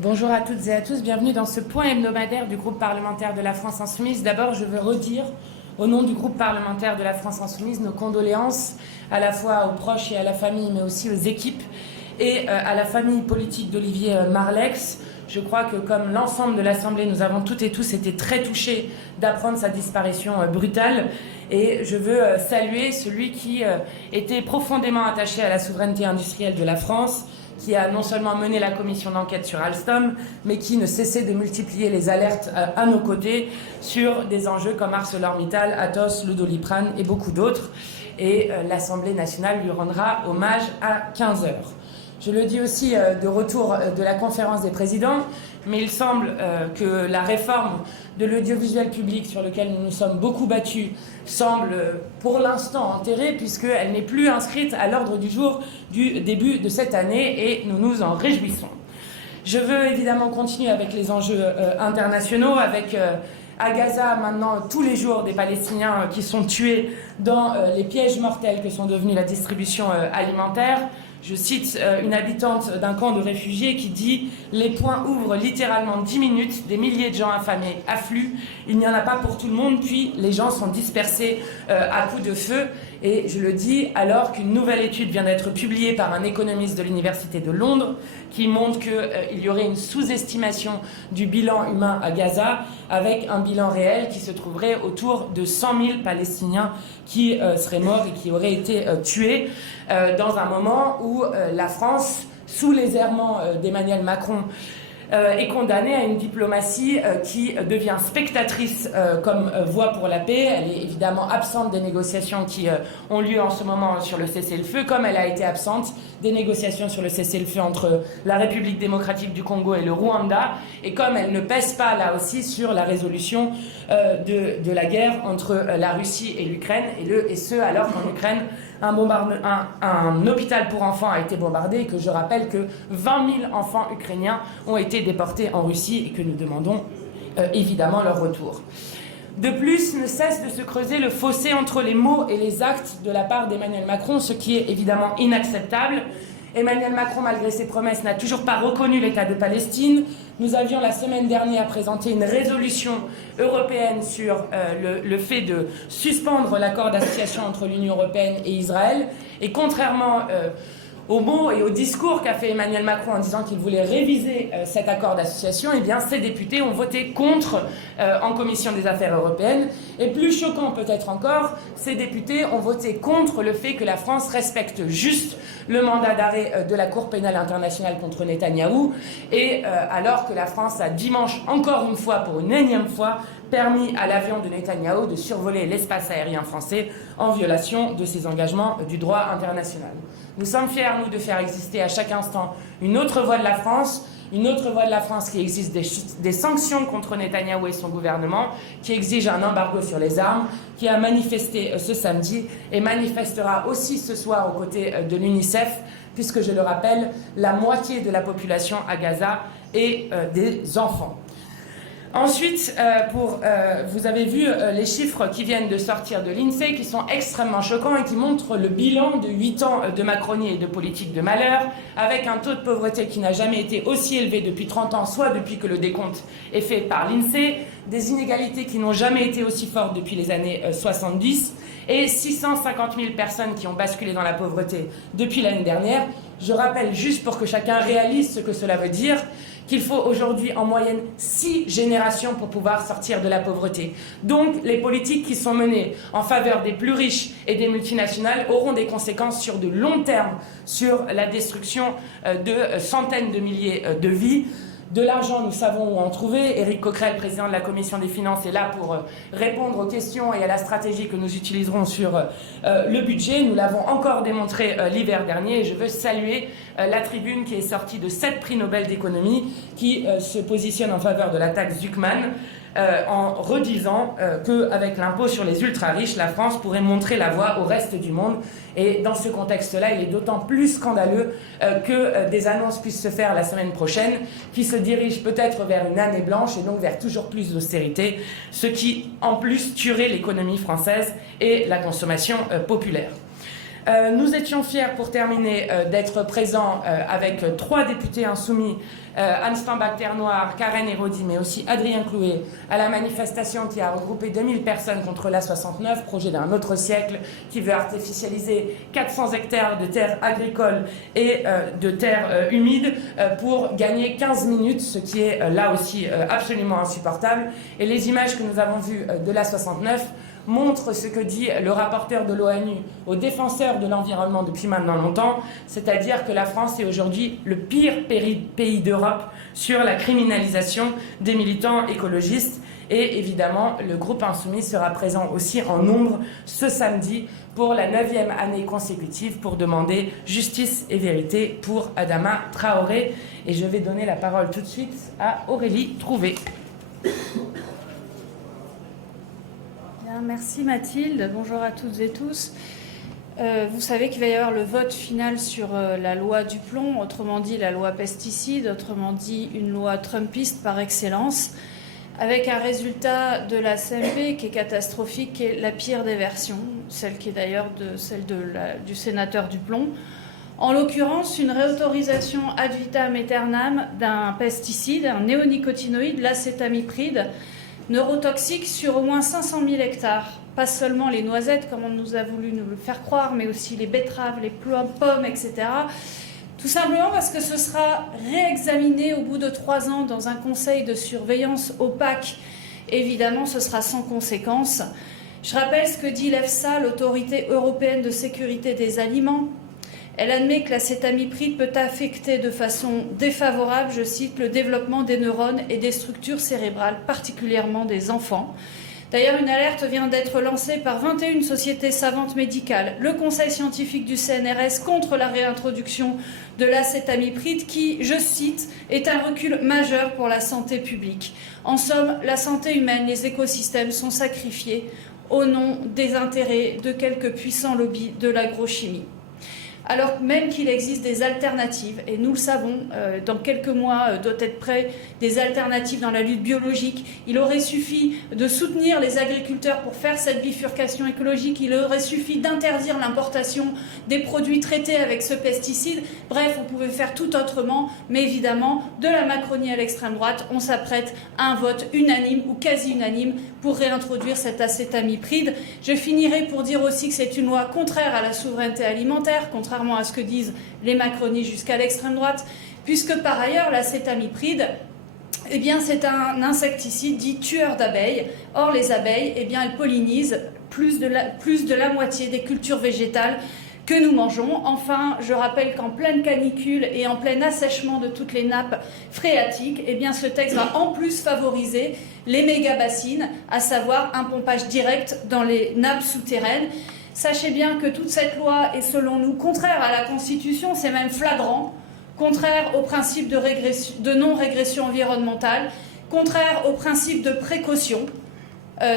Bonjour à toutes et à tous, bienvenue dans ce point hebdomadaire du groupe parlementaire de la France Insoumise. D'abord, je veux redire, au nom du groupe parlementaire de la France Insoumise, nos condoléances à la fois aux proches et à la famille, mais aussi aux équipes et à la famille politique d'Olivier Marleix. Je crois que, comme l'ensemble de l'Assemblée, nous avons toutes et tous été très touchés d'apprendre sa disparition brutale. Et je veux saluer celui qui était profondément attaché à la souveraineté industrielle de la France, qui a non seulement mené la commission d'enquête sur Alstom, mais qui ne cessait de multiplier les alertes à nos côtés sur des enjeux comme ArcelorMittal, Atos, le Doliprane et beaucoup d'autres. Et l'Assemblée nationale lui rendra hommage à 15h. Je le dis aussi de retour de la conférence des présidents, mais il semble que la réforme de l'audiovisuel public sur lequel nous nous sommes beaucoup battus semble pour l'instant enterrée, puisqu'elle n'est plus inscrite à l'ordre du jour du début de cette année et nous nous en réjouissons. Je veux évidemment continuer avec les enjeux internationaux, avec à Gaza maintenant tous les jours des Palestiniens qui sont tués dans les pièges mortels que sont devenus la distribution alimentaire. Je cite une habitante d'un camp de réfugiés qui dit « Les points ouvrent littéralement 10 minutes, des milliers de gens affamés affluent, il n'y en a pas pour tout le monde, puis les gens sont dispersés à coups de feu. » Et je le dis alors qu'une nouvelle étude vient d'être publiée par un économiste de l'Université de Londres qui montre qu'il y aurait une sous-estimation du bilan humain à Gaza, avec un bilan réel qui se trouverait autour de 100 000 Palestiniens qui seraient morts et qui auraient été tués dans un moment où la France, sous les errements d'Emmanuel Macron, est condamnée à une diplomatie qui devient spectatrice comme voie pour la paix. Elle est évidemment absente des négociations qui ont lieu en ce moment sur le cessez-le-feu, comme elle a été absente des négociations sur le cessez-le-feu entre la République démocratique du Congo et le Rwanda, et comme elle ne pèse pas là aussi sur la résolution de la guerre entre la Russie et l'Ukraine, et ce alors qu'en Ukraine, un hôpital pour enfants a été bombardé et que je rappelle que 20 000 enfants ukrainiens ont été déportés en Russie et que nous demandons évidemment leur retour. De plus, ne cesse de se creuser le fossé entre les mots et les actes de la part d'Emmanuel Macron, ce qui est évidemment inacceptable. Emmanuel Macron, malgré ses promesses, n'a toujours pas reconnu l'État de Palestine. Nous avions la semaine dernière présenté une résolution européenne sur le fait de suspendre l'accord d'association entre l'Union européenne et Israël. Et contrairement aux mots et au discours qu'a fait Emmanuel Macron en disant qu'il voulait réviser cet accord d'association, eh bien, ces députés ont voté contre en commission des affaires européennes. Et plus choquant peut-être encore, ces députés ont voté contre le fait que la France respecte juste le mandat d'arrêt de la Cour pénale internationale contre Netanyahou, et alors que la France a dimanche, encore une fois, pour une énième fois, permis à l'avion de Netanyahou de survoler l'espace aérien français en violation de ses engagements du droit international. Nous sommes fiers, nous, de faire exister à chaque instant une autre voix de la France, qui exige des sanctions contre Netanyahou et son gouvernement, qui exige un embargo sur les armes, qui a manifesté ce samedi et manifestera aussi ce soir aux côtés de l'UNICEF, puisque, je le rappelle, la moitié de la population à Gaza est des enfants. Ensuite, vous avez vu les chiffres qui viennent de sortir de l'INSEE, qui sont extrêmement choquants et qui montrent le bilan de 8 ans de Macronie et de politique de malheur, avec un taux de pauvreté qui n'a jamais été aussi élevé depuis 30 ans, soit depuis que le décompte est fait par l'INSEE, des inégalités qui n'ont jamais été aussi fortes depuis les années 70, et 650 000 personnes qui ont basculé dans la pauvreté depuis l'année dernière. Je rappelle, juste pour que chacun réalise ce que cela veut dire, qu'il faut aujourd'hui en moyenne 6 générations pour pouvoir sortir de la pauvreté. Donc les politiques qui sont menées en faveur des plus riches et des multinationales auront des conséquences sur de long terme sur la destruction de centaines de milliers de vies. De l'argent, nous savons où en trouver. Éric Coquerel, président de la Commission des finances, est là pour répondre aux questions et à la stratégie que nous utiliserons sur le budget. Nous l'avons encore démontré l'hiver dernier et je veux saluer la tribune qui est sortie de 7 prix Nobel d'économie qui se positionne en faveur de la taxe Zuckman, en redisant qu'avec l'impôt sur les ultra-riches, la France pourrait montrer la voie au reste du monde. Et dans ce contexte-là, il est d'autant plus scandaleux que des annonces puissent se faire la semaine prochaine, qui se dirigent peut-être vers une année blanche et donc vers toujours plus d'austérité, ce qui, en plus, tuerait l'économie française et la consommation populaire. Nous étions fiers, pour terminer, d'être présents avec 3 députés insoumis, Anne Stambach-Terre-Noire, Karen Hérodi, mais aussi Adrien Clouet, à la manifestation qui a regroupé 2000 personnes contre l'A69, projet d'un autre siècle, qui veut artificialiser 400 hectares de terres agricoles et de terres humides pour gagner 15 minutes, ce qui est là aussi absolument insupportable. Et les images que nous avons vues de l'A69 montre ce que dit le rapporteur de l'ONU aux défenseurs de l'environnement depuis maintenant longtemps, c'est-à-dire que la France est aujourd'hui le pire pays d'Europe sur la criminalisation des militants écologistes. Et évidemment, le groupe Insoumis sera présent aussi en nombre ce samedi pour la 9e année consécutive pour demander justice et vérité pour Adama Traoré. Et je vais donner la parole tout de suite à Aurélie Trouvé. Merci Mathilde, bonjour à toutes et tous. Vous savez qu'il va y avoir le vote final sur la loi du plomb, autrement dit la loi pesticides, autrement dit une loi trumpiste par excellence, avec un résultat de la CMP qui est catastrophique, qui est la pire des versions, celle qui est d'ailleurs du sénateur Duplomb. En l'occurrence, une réautorisation ad vitam aeternam d'un pesticide, un néonicotinoïde, l'acétamipride, neurotoxique sur au moins 500 000 hectares. Pas seulement les noisettes, comme on nous a voulu nous le faire croire, mais aussi les betteraves, les pommes, etc. Tout simplement parce que ce sera réexaminé au bout de 3 ans dans un conseil de surveillance opaque. Évidemment, ce sera sans conséquence. Je rappelle ce que dit l'EFSA, l'Autorité européenne de sécurité des aliments. Elle admet que l'acétamipride peut affecter de façon défavorable, je cite, le développement des neurones et des structures cérébrales, particulièrement des enfants. D'ailleurs, une alerte vient d'être lancée par 21 sociétés savantes médicales, le Conseil scientifique du CNRS contre la réintroduction de l'acétamipride qui, je cite, est un recul majeur pour la santé publique. En somme, la santé humaine, les écosystèmes sont sacrifiés au nom des intérêts de quelques puissants lobbies de l'agrochimie. Alors même qu'il existe des alternatives, et nous le savons, dans quelques mois doit être prêt des alternatives dans la lutte biologique. Il aurait suffi de soutenir les agriculteurs pour faire cette bifurcation écologique, il aurait suffi d'interdire l'importation des produits traités avec ce pesticide. Bref, on pouvait faire tout autrement, mais évidemment, de la Macronie à l'extrême droite, on s'apprête à un vote unanime ou quasi unanime pour réintroduire cet acétamipride. Je finirai pour dire aussi que c'est une loi contraire à la souveraineté alimentaire, contrairement à ce que disent les Macronies jusqu'à l'extrême droite, puisque par ailleurs l'acétamipride, eh bien, c'est un insecticide dit tueur d'abeilles. Or, les abeilles, eh bien, elles pollinisent plus de la moitié des cultures végétales que nous mangeons. Enfin, je rappelle qu'en pleine canicule et en plein assèchement de toutes les nappes phréatiques, eh bien, ce texte va en plus favoriser les méga-bassines, à savoir un pompage direct dans les nappes souterraines. Sachez bien que toute cette loi est, selon nous, contraire à la Constitution, c'est même flagrant, contraire au principe de non-régression environnementale, contraire au principe de précaution.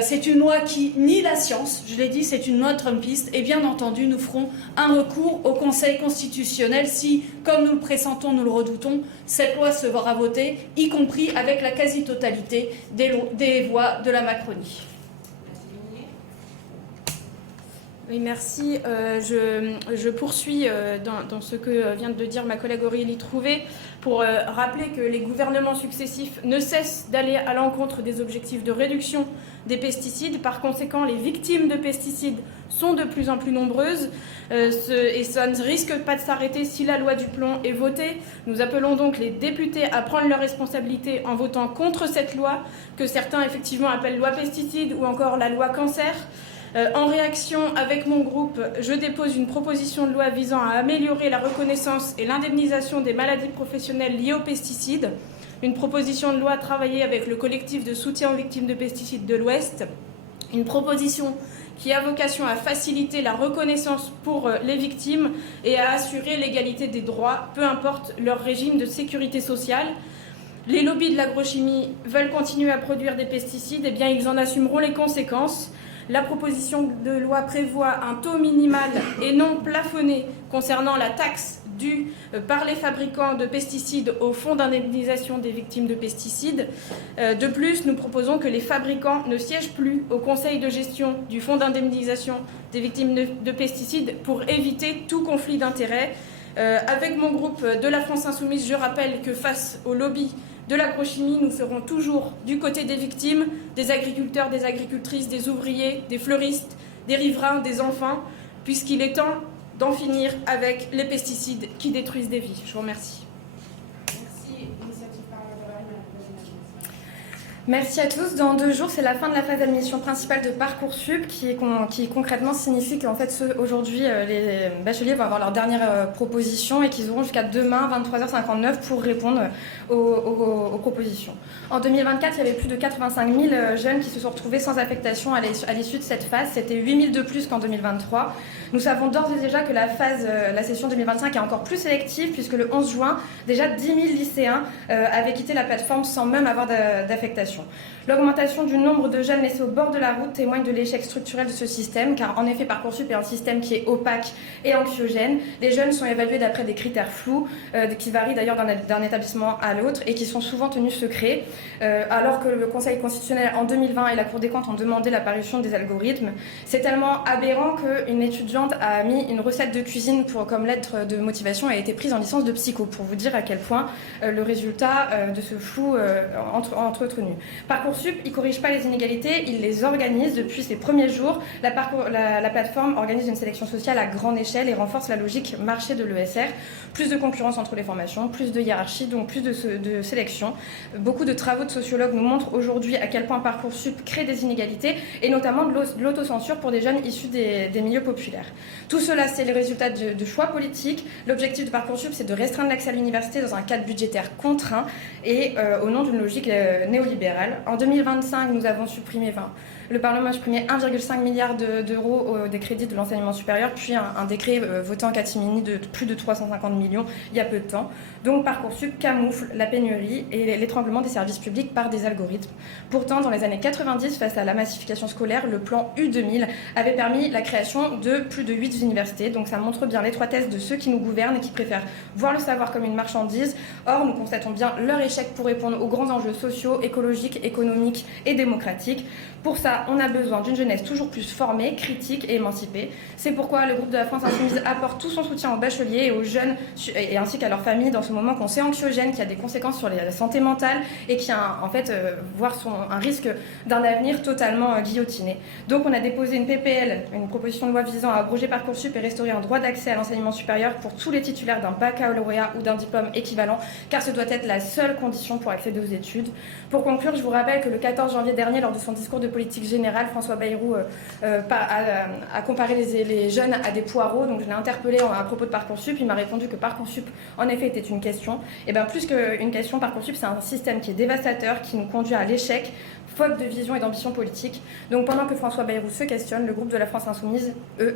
C'est une loi qui nie la science, je l'ai dit, c'est une loi trumpiste, et bien entendu, nous ferons un recours au Conseil constitutionnel si, comme nous le pressentons, nous le redoutons, cette loi sera votée, y compris avec la quasi-totalité des voix de la Macronie. Oui, merci. Je poursuis dans ce que vient de dire ma collègue Aurélie Trouvé pour rappeler que les gouvernements successifs ne cessent d'aller à l'encontre des objectifs de réduction des pesticides. Par conséquent, les victimes de pesticides sont de plus en plus nombreuses et ça ne risque pas de s'arrêter si la loi du plomb est votée. Nous appelons donc les députés à prendre leurs responsabilités en votant contre cette loi, que certains effectivement appellent loi pesticides ou encore la loi cancer. En réaction, avec mon groupe, je dépose une proposition de loi visant à améliorer la reconnaissance et l'indemnisation des maladies professionnelles liées aux pesticides. Une proposition de loi travaillée avec le collectif de soutien aux victimes de pesticides de l'Ouest. Une proposition qui a vocation à faciliter la reconnaissance pour les victimes et à assurer l'égalité des droits, peu importe leur régime de sécurité sociale. Les lobbies de l'agrochimie veulent continuer à produire des pesticides, eh bien ils en assumeront les conséquences. La proposition de loi prévoit un taux minimal et non plafonné concernant la taxe dues par les fabricants de pesticides au fonds d'indemnisation des victimes de pesticides. De plus, nous proposons que les fabricants ne siègent plus au conseil de gestion du fonds d'indemnisation des victimes de pesticides pour éviter tout conflit d'intérêts. Avec mon groupe de la France Insoumise, je rappelle que face au lobby de l'agrochimie, nous serons toujours du côté des victimes, des agriculteurs, des agricultrices, des ouvriers, des fleuristes, des riverains, des enfants, puisqu'il est temps d'en finir avec les pesticides qui détruisent des vies. Je vous remercie. Merci à tous. Dans 2 jours, c'est la fin de la phase d'admission principale de Parcoursup qui concrètement signifie qu'en fait, aujourd'hui, les bacheliers vont avoir leur dernière proposition et qu'ils auront jusqu'à demain, 23h59, pour répondre aux propositions. En 2024, il y avait plus de 85 000 jeunes qui se sont retrouvés sans affectation à l'issue de cette phase. C'était 8 000 de plus qu'en 2023. Nous savons d'ores et déjà que la session 2025 est encore plus sélective puisque le 11 juin, déjà 10 000 lycéens avaient quitté la plateforme sans même avoir d'affectation. L'augmentation du nombre de jeunes laissés au bord de la route témoigne de l'échec structurel de ce système, car en effet Parcoursup est un système qui est opaque et anxiogène. Les jeunes sont évalués d'après des critères flous, qui varient d'ailleurs d'un établissement à l'autre et qui sont souvent tenus secrets, alors que le Conseil constitutionnel en 2020 et la Cour des comptes ont demandé l'apparition des algorithmes. C'est tellement aberrant qu'une étudiante a mis une recette de cuisine comme lettre de motivation et a été prise en licence de psycho, pour vous dire à quel point le résultat de ce flou entretenu. Parcoursup, il ne corrige pas les inégalités, il les organise depuis ses premiers jours. La plateforme organise une sélection sociale à grande échelle et renforce la logique marché de l'ESR. Plus de concurrence entre les formations, plus de hiérarchie, donc plus de sélection. Beaucoup de travaux de sociologues nous montrent aujourd'hui à quel point Parcoursup crée des inégalités et notamment de l'autocensure pour des jeunes issus des milieux populaires. Tout cela, c'est le résultat de choix politiques. L'objectif de Parcoursup, c'est de restreindre l'accès à l'université dans un cadre budgétaire contraint et au nom d'une logique néolibérale. En 2025, nous avons supprimé, le Parlement a supprimé 1,5 milliard d'euros des crédits de l'enseignement supérieur, puis un décret voté en catimini de plus de 350 millions il y a peu de temps. Donc Parcoursup camoufle la pénurie et l'étranglement des services publics par des algorithmes. Pourtant, dans les années 90, face à la massification scolaire, le plan U2000 avait permis la création de plus de 8 universités. Donc ça montre bien l'étroitesse de ceux qui nous gouvernent et qui préfèrent voir le savoir comme une marchandise. Or, nous constatons bien leur échec pour répondre aux grands enjeux sociaux, écologiques, économiques et démocratiques. Pour ça, on a besoin d'une jeunesse toujours plus formée, critique et émancipée. C'est pourquoi le groupe de la France Insoumise apporte tout son soutien aux bacheliers et aux jeunes et ainsi qu'à leurs familles dans ce moment qu'on sait anxiogène, qui a des conséquences sur la santé mentale et qui a un risque d'un avenir totalement guillotiné. Donc on a déposé une PPL, une proposition de loi visant à abroger Parcoursup et restaurer un droit d'accès à l'enseignement supérieur pour tous les titulaires d'un baccalauréat ou d'un diplôme équivalent, car ce doit être la seule condition pour accéder aux études. Pour conclure, je vous rappelle que le 14 janvier dernier, lors de son discours de politique générale, François Bayrou a comparé les jeunes à des poireaux. Donc je l'ai interpellé à propos de Parcoursup. Il m'a répondu que Parcoursup, en effet, était une question. Et bien plus qu'une question, Parcoursup, c'est un système qui est dévastateur, qui nous conduit à l'échec, faute de vision et d'ambition politique. Donc pendant que François Bayrou se questionne, le groupe de la France Insoumise,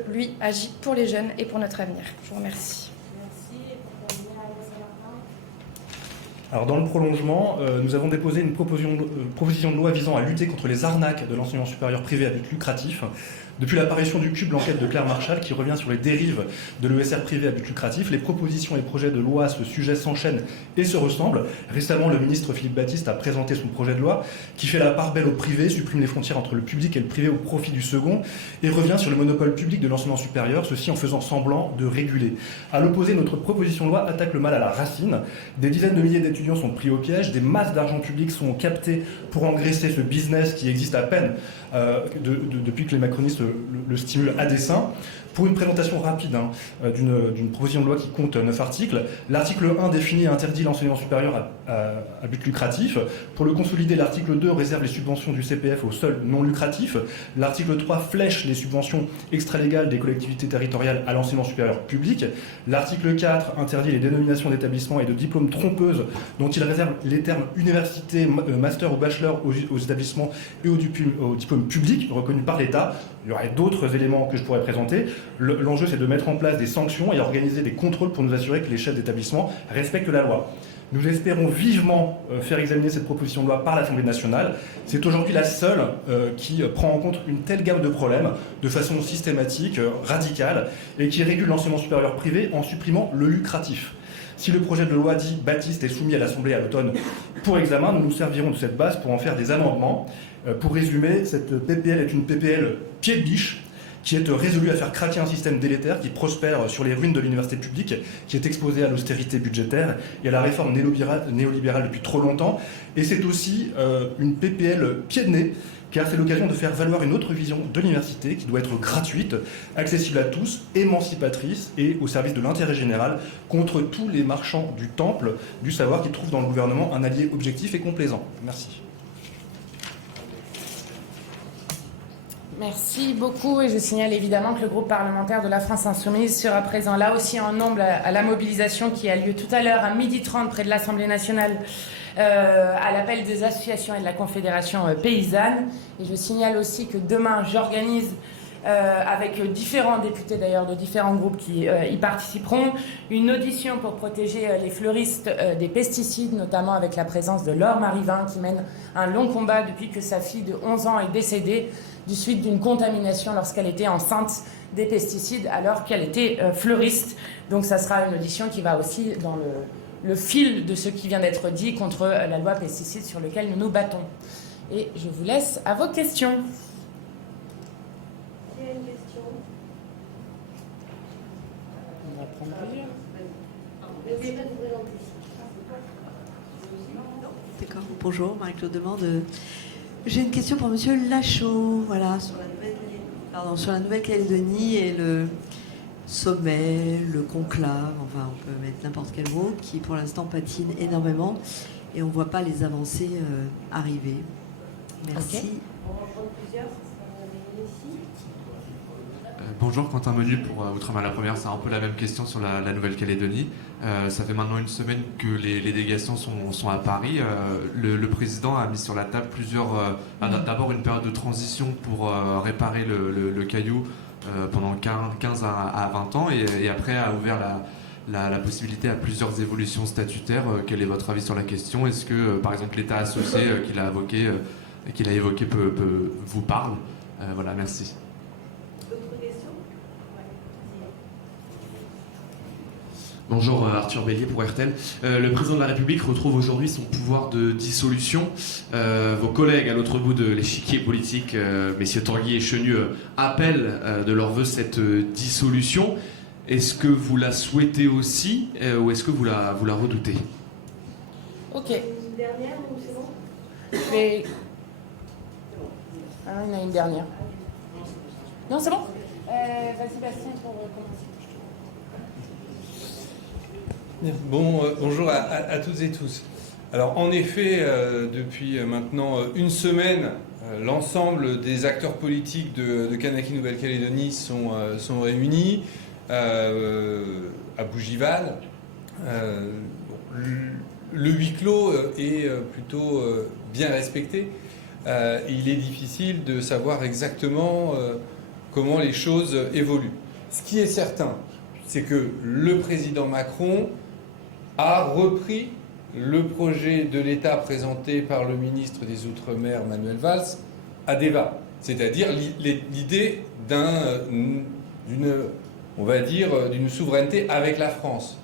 lui, agit pour les jeunes et pour notre avenir. Je vous remercie. Alors dans le prolongement, nous avons déposé une proposition de loi visant à lutter contre les arnaques de l'enseignement supérieur privé à but lucratif. Depuis l'apparition du CUB, l'enquête de Claire Marchal, qui revient sur les dérives de l'ESR privé à but lucratif, les propositions et projets de loi à ce sujet s'enchaînent et se ressemblent. Récemment, le ministre Philippe Baptiste a présenté son projet de loi qui fait la part belle au privé, supprime les frontières entre le public et le privé au profit du second et revient sur le monopole public de l'enseignement supérieur, ceci en faisant semblant de réguler. À l'opposé, notre proposition de loi attaque le mal à la racine. Des dizaines de milliers d'étudiants sont pris au piège, des masses d'argent public sont captées pour engraisser ce business qui existe à peine depuis que les macronistes le stimulent à dessein. Pour une présentation rapide d'une proposition de loi qui compte 9 articles, l'article 1 définit et interdit l'enseignement supérieur à but lucratif. Pour le consolider, l'article 2 réserve les subventions du CPF aux seuls non lucratifs. L'article 3 flèche les subventions extralégales des collectivités territoriales à l'enseignement supérieur public. L'article 4 interdit les dénominations d'établissements et de diplômes trompeuses dont il réserve les termes université, master ou bachelor aux établissements et aux diplômes publics reconnus par l'État. Il y aurait d'autres éléments que je pourrais présenter. L'enjeu, c'est de mettre en place des sanctions et organiser des contrôles pour nous assurer que les chefs d'établissement respectent la loi. Nous espérons vivement faire examiner cette proposition de loi par l'Assemblée nationale. C'est aujourd'hui la seule qui prend en compte une telle gamme de problèmes de façon systématique, radicale, et qui régule l'enseignement supérieur privé en supprimant le lucratif. Si le projet de loi dit Baptiste est soumis à l'Assemblée à l'automne pour examen, nous nous servirons de cette base pour en faire des amendements. Pour résumer, cette PPL est une PPL pied de biche, qui est résolue à faire craquer un système délétère qui prospère sur les ruines de l'université publique, qui est exposé à l'austérité budgétaire et à la réforme néolibérale depuis trop longtemps. Et c'est aussi une PPL pied de nez, car c'est l'occasion de faire valoir une autre vision de l'université qui doit être gratuite, accessible à tous, émancipatrice et au service de l'intérêt général contre tous les marchands du temple du savoir qui trouvent dans le gouvernement un allié objectif et complaisant. Merci. Merci beaucoup et je signale évidemment que le groupe parlementaire de la France Insoumise sera présent là aussi en nombre à la mobilisation qui a lieu tout à l'heure à 12h30 près de l'Assemblée nationale à l'appel des associations et de la Confédération paysanne. Et je signale aussi que demain j'organise avec différents députés d'ailleurs de différents groupes qui y participeront, une audition pour protéger les fleuristes des pesticides, notamment avec la présence de Laure Marivin qui mène un long combat depuis que sa fille de 11 ans est décédée du suite d'une contamination lorsqu'elle était enceinte des pesticides alors qu'elle était fleuriste. Donc ça sera une audition qui va aussi dans le fil de ce qui vient d'être dit contre la loi pesticides sur lequel nous nous battons. Et je vous laisse à vos questions. Il y a une question. On va prendre plusieurs. N'oubliez pas de vous présenter. D'accord, bonjour, Marie-Claude Demande. J'ai une question pour Monsieur Lachaud, voilà, sur la Nouvelle-Calédonie et le sommet, le conclave, enfin on peut mettre n'importe quel mot, qui pour l'instant patine énormément et on ne voit pas les avancées arriver. Merci. Okay. On va en prendre plusieurs, ça sera ici. Bonjour, Quentin Menu pour Outre-mer la Première. C'est un peu la même question sur la Nouvelle-Calédonie. Ça fait maintenant une semaine que les délégations sont à Paris. Le président a mis sur la table d'abord une période de transition pour réparer le caillou pendant 15 à 20 ans et après a ouvert la possibilité à plusieurs évolutions statutaires. Quel est votre avis sur la question? Est-ce que, par exemple, l'État associé qu'il a évoqué peut vous parle? Voilà, merci. Bonjour, Arthur Bélier pour RTL. Le président de la République retrouve aujourd'hui son pouvoir de dissolution. Vos collègues à l'autre bout de l'échiquier politique, messieurs Tanguy et Chenu, appellent de leur vœu cette dissolution. Est-ce que vous la souhaitez aussi ou est-ce que vous la redoutez? Ok. Une dernière ou c'est bon? Ah, il y en a une dernière. Non, c'est bon. Vas-y, Bastien, pour commencer. Bonjour à toutes et tous. Alors en effet, depuis maintenant une semaine, l'ensemble des acteurs politiques de Kanaki Nouvelle-Calédonie sont réunis à Bougival. Le huis clos est plutôt bien respecté. Il est difficile de savoir exactement comment les choses évoluent. Ce qui est certain, c'est que le président Macron a repris le projet de l'État présenté par le ministre des Outre-mer, Manuel Valls, à Deva. C'est-à-dire l'idée d'une souveraineté avec la France.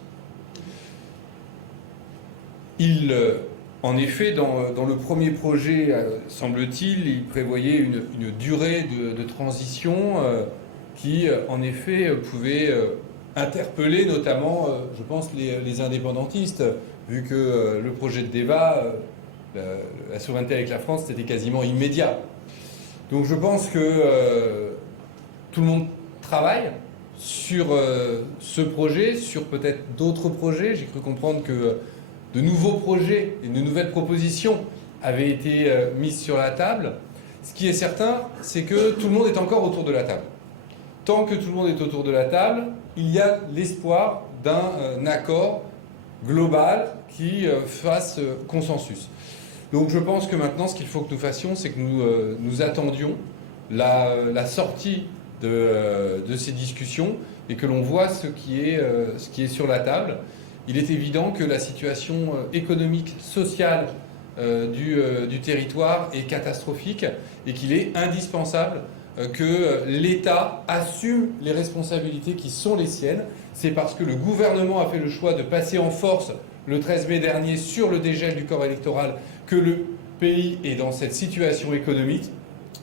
En effet, dans le premier projet, semble-t-il, il prévoyait une durée de transition qui, en effet, pouvait interpeller notamment, je pense, les indépendantistes, vu que le projet de Deva, la souveraineté avec la France, c'était quasiment immédiat. Donc je pense que tout le monde travaille sur ce projet, sur peut-être d'autres projets. J'ai cru comprendre que de nouveaux projets et de nouvelles propositions avaient été mises sur la table. Ce qui est certain, c'est que tout le monde est encore autour de la table. Tant que tout le monde est autour de la table, il y a l'espoir d'un accord global qui fasse consensus. Donc je pense que maintenant, ce qu'il faut que nous fassions, c'est que nous attendions la sortie de ces discussions et que l'on voit ce qui est sur la table. il est évident que la situation économique, sociale du territoire est catastrophique et qu'il est indispensable que l'État assume les responsabilités qui sont les siennes. C'est parce que le gouvernement a fait le choix de passer en force le 13 mai dernier sur le dégel du corps électoral que le pays est dans cette situation économique.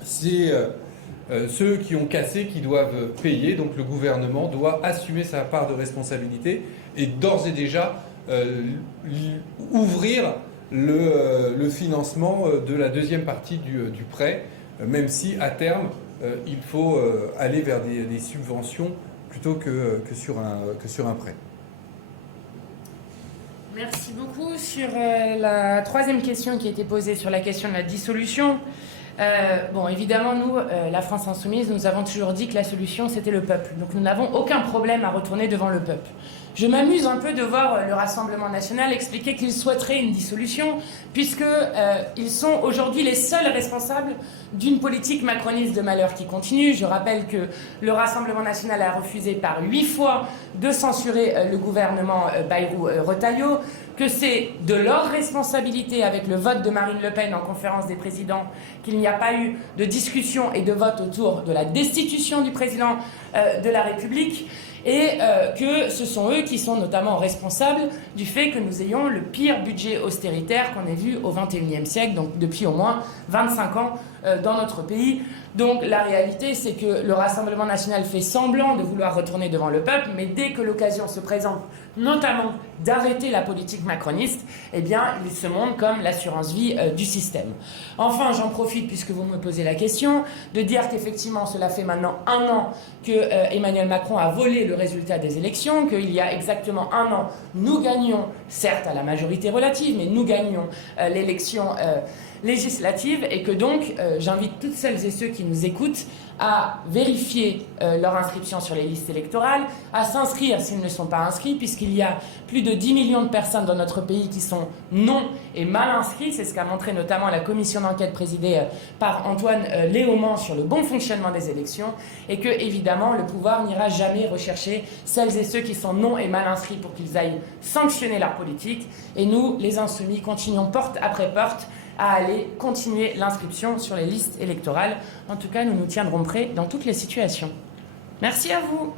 C'est ceux qui ont cassé qui doivent payer, donc le gouvernement doit assumer sa part de responsabilité et d'ores et déjà ouvrir le financement de la deuxième partie du prêt, même si à terme il faut aller vers des subventions plutôt que sur un prêt. Merci beaucoup. Sur la troisième question qui a été posée sur la question de la dissolution, bon, évidemment, nous, la France Insoumise, nous avons toujours dit que la solution, c'était le peuple. Donc nous n'avons aucun problème à retourner devant le peuple. Je m'amuse un peu de voir le Rassemblement national expliquer qu'il souhaiterait une dissolution, puisqu'ils sont aujourd'hui les seuls responsables d'une politique macroniste de malheur qui continue. Je rappelle que le Rassemblement national a refusé par 8 fois de censurer le gouvernement Bayrou-Retailleau, que c'est de leur responsabilité avec le vote de Marine Le Pen en conférence des présidents qu'il n'y a pas eu de discussion et de vote autour de la destitution du président de la République, et que ce sont eux qui sont notamment responsables du fait que nous ayons le pire budget austéritaire qu'on ait vu au XXIe siècle, donc depuis au moins 25 ans dans notre pays. Donc la réalité, c'est que le Rassemblement national fait semblant de vouloir retourner devant le peuple, mais dès que l'occasion se présente, notamment d'arrêter la politique macroniste, eh bien, il se montre comme l'assurance-vie du système. Enfin, j'en profite, puisque vous me posez la question, de dire qu'effectivement, cela fait maintenant 1 an que Emmanuel Macron a volé le résultat des élections, qu'il y a exactement 1 an, nous gagnions, certes à la majorité relative, mais nous gagnions l'élection législative, et que donc j'invite toutes celles et ceux qui nous écoutent à vérifier leur inscription sur les listes électorales, à s'inscrire s'ils ne sont pas inscrits, puisqu'il y a plus de 10 millions de personnes dans notre pays qui sont non et mal inscrits. C'est ce qu'a montré notamment la commission d'enquête présidée par Antoine Léaumont sur le bon fonctionnement des élections, et que, évidemment, le pouvoir n'ira jamais rechercher celles et ceux qui sont non et mal inscrits pour qu'ils aillent sanctionner leur politique. Et nous, les Insoumis, continuons porte après porte à aller continuer l'inscription sur les listes électorales. En tout cas, nous nous tiendrons prêts dans toutes les situations. Merci à vous.